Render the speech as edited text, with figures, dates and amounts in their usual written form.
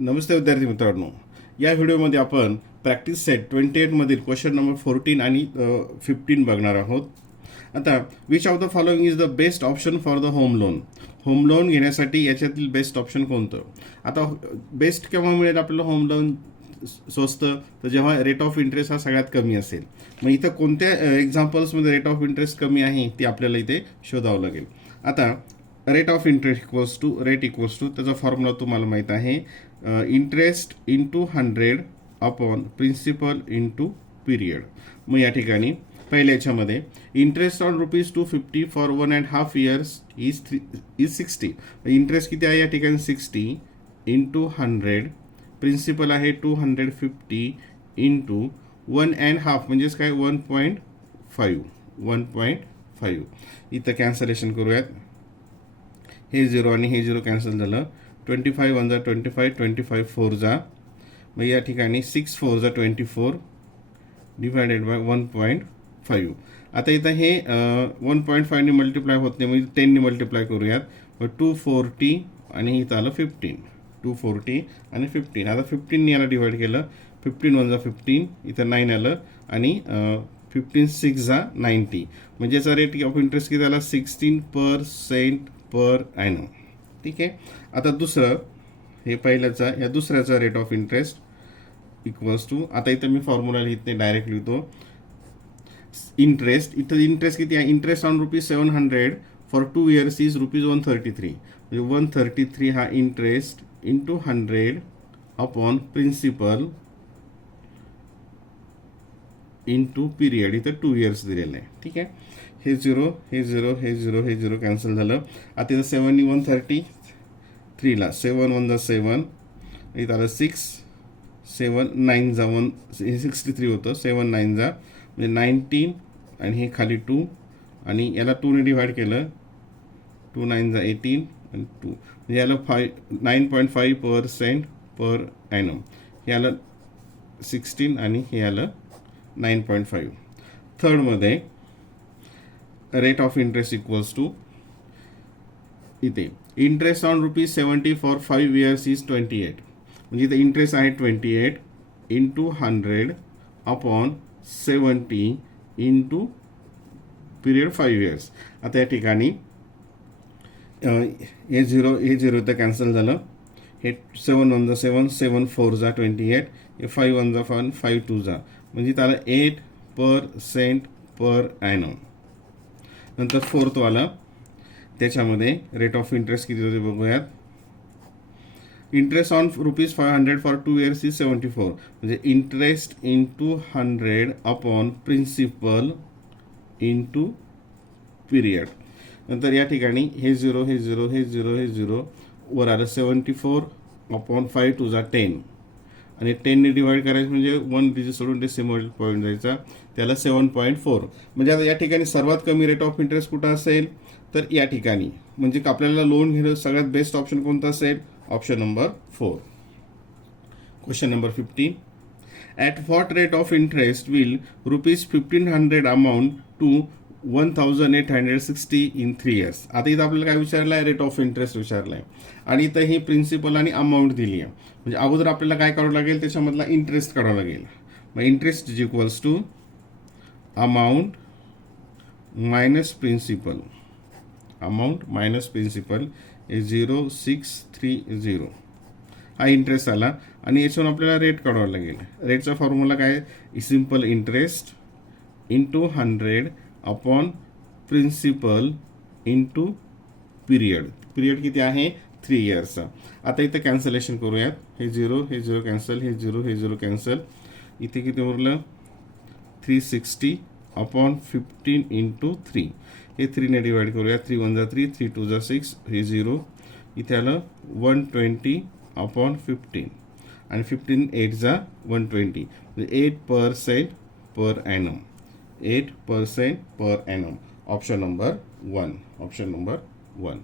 नमस्ते विद्यार्थी मित्रांनो, या व्हिडिओमध्ये आपण प्रॅक्टिस सेट 28 मधील क्वेश्चन नंबर 14 आणि 15 बघणार आहोत. आता which of the following is the best option for the home loan. Home loan घेण्यासाठी याच्यातील बेस्ट ऑप्शन कोणतं. आता बेस्ट केव्हा मिळेल आपल्याला होम लोन स्वस्त, तर जेव्हा रेट ऑफ इंटरेस्ट हा सगळ्यात कमी असेल. मग इथं कोणत्या एक्झाम्पल्समध्ये रेट ऑफ इंटरेस्ट कमी आहे ते आपल्याला इथे शोधावं लागेल. आता rate of interest equals to त्याचा फॉर्म्युला तुम्हाला माहीत आहे, interest into 100 upon principal into period. मग या ठिकाणी पहिल्या याच्यामध्ये interest on ₹250 for 1.5 years is 60. Interest किती आहे या ठिकाणी 60 इंटू 100, प्रिन्सिपल आहे 250 इंटू 1.5 म्हणजेच काय 1.5. इथं कॅन्सलेशन करूयात. हे 0 आणि हे 0 कॅन्सल झालं. 25 1 जा 25, 25 4 जा, मग या ठिकाणी 6 4 जा 24 डिवायडेड बाय 1.5. आता इथं हे 1.5 ने मल्टिप्लाय होत नाही, म्हणजे 10 ने मल्टिप्लाय करूयात. मग 240 आणि इथं आलं 15, 240 आणि 15. आता 15 ने याला डिवाइड केलं, 15 1 जा 15, इथं 9 आलं आणि 15 6 जा 90, म्हणजे याचा रेट ऑफ इंटरेस्ट किती आला 16% पर ॲनम. ठीक आहे. आता दुसरं, हे पहिल्याचा या दुसऱ्याचा rate of interest equals to, आता इथं मी फॉर्म्युला लिहिते, डायरेक्ट लिहितो. इंटरेस्ट, इथं इंटरेस्ट किती आहे, interest on ₹700 for 2 years is ₹133, म्हणजे 133 हा interest into 100 upon principal into period. इथं 2 years दिलेलं आहे. ठीक आहे. हे 0 हे 0 हे 0 हे 0 कॅन्सल झालं. आता इथं 7 133ला 7 1 जा 7, इथं आलं 6 7 9 जा 1, हे 63 होतं, 7 9 जा म्हणजे 19 आणि हे खाली 2 आणि याला 2 ने डिवाइड केलं, 2 9 जा 18 आणि 2, म्हणजे याला 9.5% पर ॲनम. हे आलं 16 आणि हे आलं 9.5. थर्डमध्ये rate of interest equals to, इथे interest on ₹70 for 5 years is 28, म्हणजे इथे इंटरेस्ट आहे 28 into 100 upon 70 into period 5 years. आता या ठिकाणी हे 0 इथं कॅन्सल झालं. हे 7 1 जा 7, 7 4 जा 28, हे 5 1 जा 5, 5 2 जा, म्हणजे त्याला 8% पर ॲनम. नंतर फोर्थवाला, त्याच्यामध्ये रेट ऑफ इंटरेस्ट किती होते बघूयात. Interest on ₹500 for 2 years is 74, म्हणजे interest into 100 upon principal into period. नंतर या ठिकाणी हे 0 हे 0 हे 0 हे 0 वर आलं 74 अपॉन 5 2 जा 10, आणि 10 ने डिवाइड करायचं म्हणजे 1 डिजिट सोडून डेसिमल पॉईंट जायचा, त्याला 7.4. म्हणजे आता या ठिकाणी सर्वात कमी रेट ऑफ इंटरेस्ट कुठं असेल, तर या ठिकाणी, म्हणजे आपल्याला लोन घेणं सगळ्यात बेस्ट ऑप्शन कोणतं असेल, option number 4. Question number 15. At what rate of interest will ₹1500 amount to 1860 in 3 years. आता इथं आपल्याला काय विचारलं आहे, रेट ऑफ इंटरेस्ट विचारलं आहे, आणि इथं ही प्रिन्सिपल आणि अमाऊंट दिली आहे. म्हणजे अगोदर आपल्याला काय करावं लागेल, त्याच्यामधला इंटरेस्ट काढावं लागेल. मग interest is equals to amount minus principal, amount minus principal हे 0630 हा इंटरेस्ट आला, आणि याच्यावर आपल्याला रेट काढावा लागेल. रेटचा फॉर्म्युला काय, simple interest into 100 upon principal into period. Period किती आहे 3 years. आता इथं कॅन्सलेशन करूयात. हे 0 हे 0 कॅन्सल, हे 0 हे 0 कॅन्सल, इथे किती उरलं 360 अपॉन 15 इंटू 3, हे 3 ने डिवाइड करूया. 3 1 जा 3, 3 2 जा 6, हे 0, इथे आलं 120 अपॉन 15 आणि 15 8 जा 120, म्हणजे 8% per annum, 8% per annum. Option number 1, option number 1.